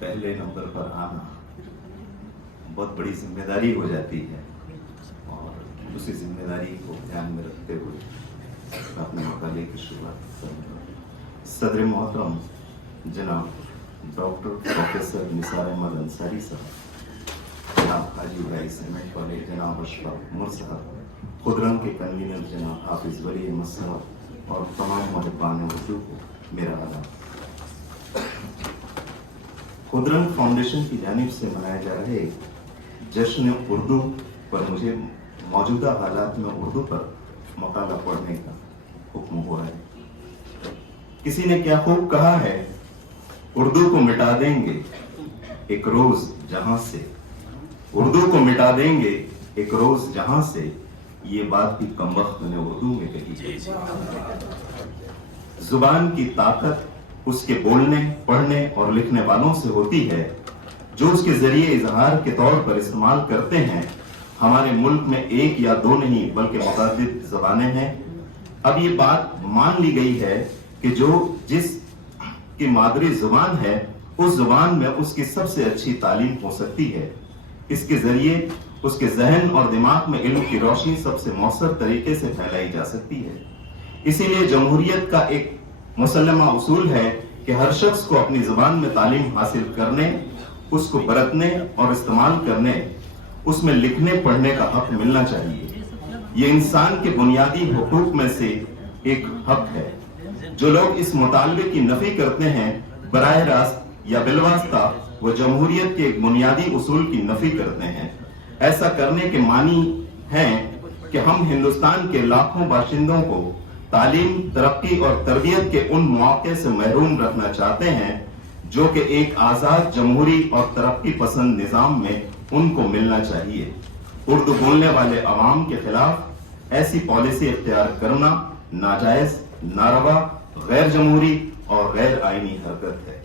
पहले नंबर पर आना बहुत बड़ी जिम्मेदारी हो जाती है और उसी जिम्मेदारी को ध्यान में रखते हुए अपने मकाले की शुरुआत करूँगा। सदर मोहतरम जनाब डॉक्टर प्रोफेसर निसार अहमद अंसारी साहब, जनाब हाजी भाई सीमेंट वाले जनाब अशरफ उमर साहब, खुदरंग के कन्वीनर जनाब हाफिज वली अहमद साहब और तमाम मुहब्बान उर्दू को मेरा आदाब। खुदरंग फाउंडेशन की जानिब से मनाए जा रहे जश्न उर्दू पर मुझे मौजूदा हालात में उर्दू पर मकाला पढ़ने का हुक्म हुआ है। किसी ने क्या खूब कहा है, उर्दू को मिटा देंगे एक रोज जहां से, उर्दू को मिटा देंगे एक रोज जहां से, ये बात भी कमबख्त ने उर्दू में कही है। जुबान की ताकत उसके बोलने, पढ़ने और लिखने वालों से होती है जो उसके जरिए इजहार के तौर पर इस्तेमाल करते हैं। हमारे मुल्क में एक या दो नहीं बल्कि मुतअद्दिद ज़बानें हैं। अब ये बात मान ली गई है कि जो जिस की मादरी जुबान है उस जुबान में उसकी सबसे अच्छी तालीम हो सकती है। इसके जरिए उसके जहन और दिमाग में इल्म की रोशनी सबसे मौसर तरीके से फैलाई जा सकती है। इसीलिए जमहूरियत का एक मुसल्लमा उसूल है कि हर शख्स को अपनी जुबान में तालीम हासिल करने, उसको बरतने और इस्तेमाल करने, उसमें लिखने पढ़ने का हक मिलना चाहिए। ये इंसान के बुनियादी हुकूक में से एक हक है। जो लोग इस मुतालबे की नफी करते हैं, बराह रास्त या बिलवास्ता वो जमहूरियत के एक बुनियादी उसूल की नफी करते हैं। ऐसा करने के मानी है कि हम हिंदुस्तान के लाखों बाशिंदों को तालीम, तरक्की और तरबियत के उन मौके से महरूम रखना चाहते हैं जो कि एक आजाद जमहूरी और तरक्की पसंद निजाम में उनको मिलना चाहिए। उर्दू बोलने वाले अवाम के खिलाफ ऐसी पॉलिसी इख्तियार करना नाजायज, नारवा, गैर जमहूरी और गैर आईनी हरकत है।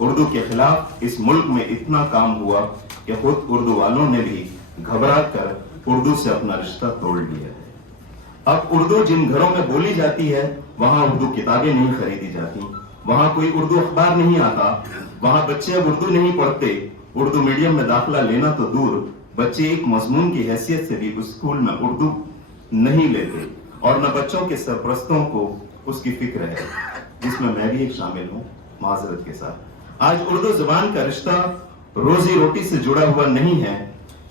उर्दू के खिलाफ इस मुल्क में इतना काम हुआ कि खुद उर्दू वालों ने भी घबरा कर उर्दू से अपना रिश्ता तोड़ लिया है। अब उर्दू जिन घरों में बोली जाती है वहां उर्दू किताबें नहीं खरीदी जाती, वहां कोई उर्दू अखबार नहीं आता, वहां बच्चे अब उर्दू नहीं पढ़ते। उर्दू मीडियम में दाखिला लेना तो दूर, बच्चे एक मजमून की हैसियत से भी उस स्कूल में उर्दू नहीं लेते और न बच्चों के सरपरस्तों को उसकी फिक्र है, जिसमें मैं भी एक शामिल हूँ माजरत के साथ। आज उर्दू जुबान का रिश्ता रोजी रोटी से जुड़ा हुआ नहीं है।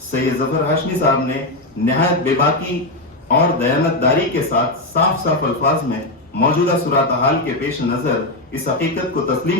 सैयद जफर हाशमी साहब ने निहायत बेबाकी और दयानतदारी के साथ साफ साफ अल्फाज में मौजूदा सूरत हाल के पेश नजर इस हकीकत को तस्लीम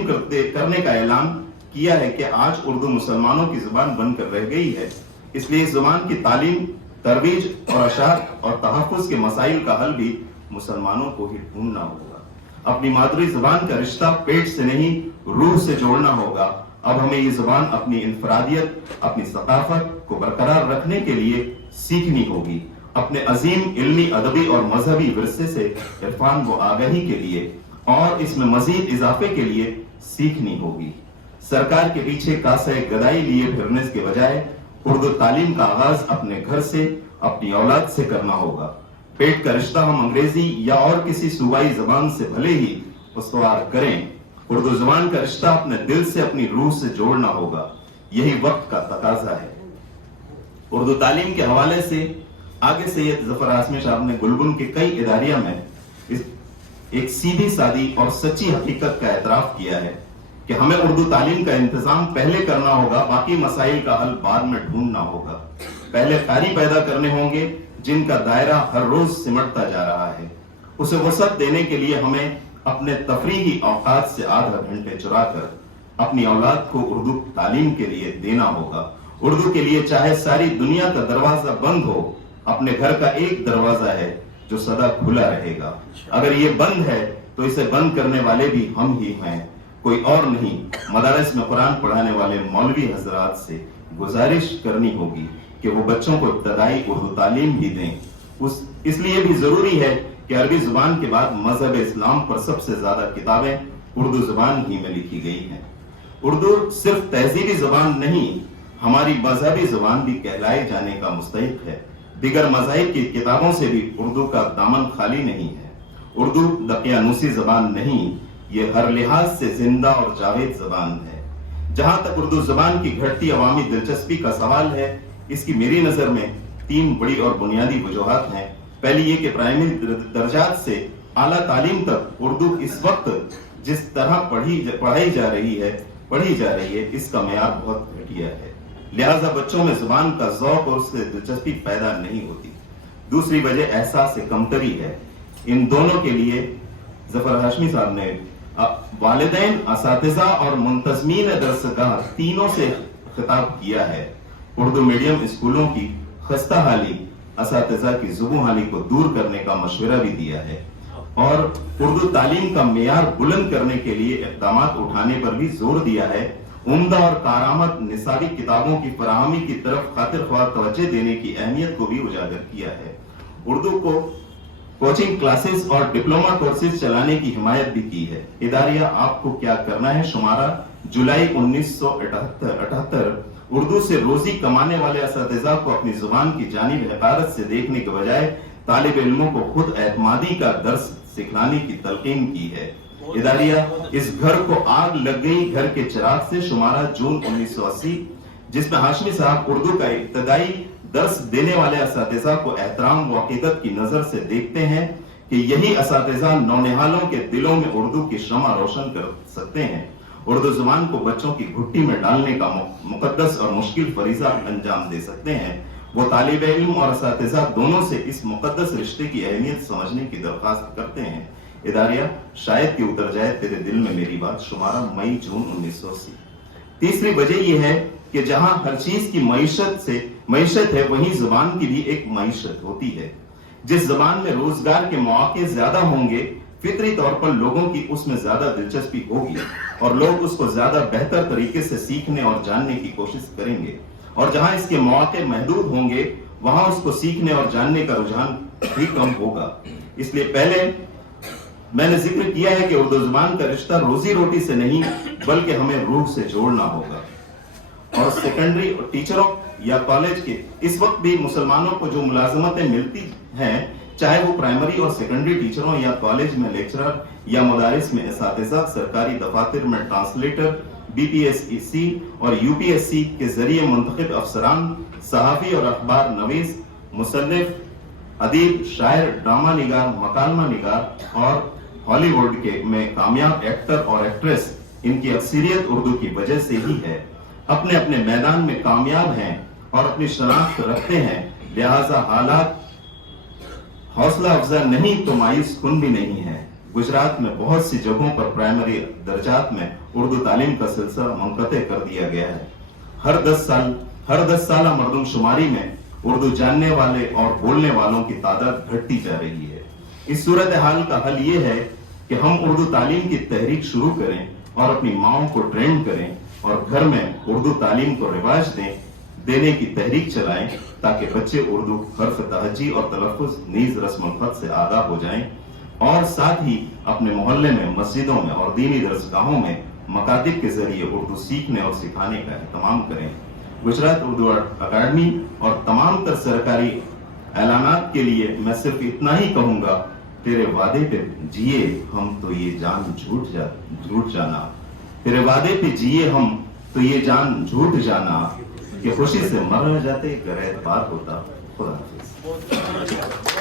करने का ऐलान किया है कि आज उर्दू मुसलमानों की जुबान बनकर रह गई है। इसलिए इस जुबान की तालीम, तरवीज और अशात और तहफ़्फ़ुज़ के मसाइल का हल भी मुसलमानों को ही ढूंढना होगा। अपनी मादरी जुबान का रिश्ता पेट से नहीं रूह से जोड़ना होगा। अब हमें ये जुबान अपनी इनफरादियत, अपनी सकाफत को बरकरार रखने के लिए सीखनी होगी। अपने अजीम इल्मी, अदबी और मजहबी विरसे से इरफान व आगाही के लिए और इसमें मजीद इजाफे के लिए सीखनी होगी। सरकार के पीछे कासे गदाई लिए फिरने के बजाय उर्दू तालीम का आगाज अपने घर से, अपनी औलाद से करना होगा। पेट का रिश्ता हम अंग्रेजी या और किसी सूबाई जबान से भले ही उसवार करें, उर्दू जुबान का रिश्ता अपने दिल से, अपनी रूह से जोड़ना होगा। यही वक्त का तकाजा है। उर्दू तालीम के हवाले से आगे सैयद जफर हाशमी साहब ने गुलबुन के कई इदारिया में एक सीधी सादी और सच्ची हकीकत का एतराफ किया है कि हमें उर्दू तालीम का इंतजाम पहले करना होगा, बाकी मसाइल का हल बाद में ढूंढना होगा। पहले कारी पैदा करने होंगे जिनका दायरा हर रोज सिमटता जा रहा है। उसे वसअत देने के लिए हमें अपने तफरीही औकात से आधा घंटे चुराकर अपनी औलाद को उर्दू तालीम के लिए देना होगा। उर्दू के लिए चाहे सारी दुनिया का दरवाजा बंद हो, अपने घर का एक दरवाजा है जो सदा खुला रहेगा। अगर ये बंद है तो इसे बंद करने वाले भी हम ही हैं, कोई और नहीं। मदारस में कुरान पढ़ाने वाले मौलवी हजरात से गुजारिश करनी होगी कि वो बच्चों को इब्तदाई उर्दू तालीम ही दें। इसलिए भी जरूरी है कि अरबी जुबान के बाद मजहब इस्लाम पर सबसे ज्यादा किताबें उर्दू जुबान ही में लिखी गई हैं। उर्दू सिर्फ तहजीबी जुबान नहीं, हमारी मजहबी जुबान भी कहलाए जाने का मुस्तहिक है। दिगर मज़ाहिब की किताबों से भी उर्दू का दामन खाली नहीं है। उर्दू दकियानूसी ज़बान नहीं, ये हर लिहाज से जिंदा और जावेद ज़बान है। जहां तक उर्दू जबान की घटती अवामी दिलचस्पी का सवाल है, इसकी मेरी नजर में 3 बड़ी और बुनियादी वजूहात हैं। पहली ये कि प्राइमरी दर्जात से आला तालीम तक उर्दू इस वक्त जिस तरह पढ़ाई जा रही है, इसका मेयार बहुत घटिया है, लिहाजा बच्चों में जुबान का ज़ौक़ और उससे दिलचस्पी पैदा नहीं होती। दूसरी वजह एहसास कमतरी है। इन दोनों के लिए जफर हाशमी साहब ने वालिदैन, असातिज़ा और मुंतज़मीन दरसगाह तीनों से खिताब किया है। उर्दू मीडियम स्कूलों की खस्ता हाली, असातिज़ा की ज़ुबू हाली को दूर करने का मशवरा भी दिया है और उर्दू तालीम का मेयार बुलंद करने के लिए इक़दामात उठाने पर भी जोर दिया है। उम्दा और कारामद निसाबी किताबों की फराहमी की तरफ खातिर ख्वाह तवज्जो देने की अहमियत को भी उजागर किया है। उर्दू को कोचिंग क्लासेस और डिप्लोमा कोर्सेज चलाने की हिमायत भी की है। इदारिया आपको क्या करना है शुमारा जुलाई 1978। उर्दू से रोजी कमाने वाले असातिज़ा को अपनी जुबान की जानिब हकारत से देखने के बजाय तालिब इल्मों को खुद एतमादी का दर्स सिखलाने की तलकीन की है। इदारिया इस घर को आग लग गई घर के चिराग से शुमारा जून 1980, जिसमें हाशमी साहब उर्दू का इब्तदाई दर्स देने वाले असातिज़ा को एहतराम व अकीदत की नजर से देखते हैं कि यही असातिज़ा नौनिहालों के दिलों में उर्दू की शमा रोशन कर सकते हैं। उर्दू जुबान को बच्चों की घुट्टी में डालने का मुकद्दस और मुश्किल फरीजा अंजाम दे सकते हैं। वो तालिब इल्म और असातिज़ा दोनों से इस मुकद्दस रिश्ते की अहमियत समझने की दरख्वास्त करते हैं। इदारिया शायद कि उतर जाए तेरे दिल में मेरी बात शुमारा मई जून 1980। तीसरी वजह यह है कि जहां हर चीज की मईशत है, वहीं जुबान की भी एक मईशत होती है। जिस जबान में रोजगार के मौके ज्यादा होंगे, फितरी तौर पर लोगों की उसमें ज्यादा दिलचस्पी होगी और लोग उसको ज्यादा बेहतर तरीके से सीखने और जानने की कोशिश करेंगे। और जहां इसके मौके महदूद होंगे, वहां उसको सीखने और जानने का रुझान भी कम होगा। इसलिए पहले मैंने जिक्र किया है कि उर्दू जुबान का रिश्ता रोजी रोटी से नहीं बल्कि हमें रूह से जोड़ना होगा। और सेकेंडरी टीचरों या कॉलेज के इस वक्त भी मुसलमानों को जो मुलाजमतें मिलती हैं, चाहे वो प्राइमरी और सेकेंडरी टीचरों या कॉलेज में लेक्चरर या मदारिस में असातिज़ा, सरकारी दफातर में ट्रांसलेटर, BPSC और UPSC के जरिए मुंतखब अफसरान, सहाफ़ी और अखबार नवीस, मुसन्निफ, अदीब, शायर, ड्रामा निगार, मकालमा निगार और हॉलीवुड में कामयाब एक्टर और एक्ट्रेस, इनकी अक्सरियत उर्दू की वजह से ही है। अपने अपने मैदान में कामयाब हैं और अपनी शनाख्त रखते हैं, लिहाजा हालात हौसला अफजा नहीं तो मायूस कुन भी नहीं है। गुजरात में बहुत सी जगहों पर प्राइमरी दर्जात में उर्दू तालीम का सिलसिला मुनक़ते कर दिया गया है। हर 10 साल मरदमशुमारी में उर्दू जानने वाले और बोलने वालों की तादाद घटती जा रही है। इस सूरत हाल का हल ये है कि हम उर्दू तालीम की तहरीक शुरू करें और अपनी माओं को ट्रेन करें और घर में उर्दू तालीम को रिवाज देने की तहरीक चलाएं, ताकि बच्चे उर्दू हर्फ तहज्जी और तलफ़्फ़ुज़ नीज़ रस्म ख़त से आगाह हो जाएं और साथ ही अपने मोहल्ले में, मस्जिदों में और दीनी दरसगाहों में मकातिब के जरिए उर्दू सीखने और सिखाने का एहतमाम करें। गुजरात उर्दू अकादमी और तमाम तर सरकारी ऐलानात के लिए मैं सिर्फ इतना ही कहूँगा, तेरे वादे पे जिए हम तो ये जान झूठ जाना, तेरे वादे पे जिए हम तो ये जान झूठ जाना, कि खुशी से मर जाते, गर एतबार होता। खुदा हाफिज़।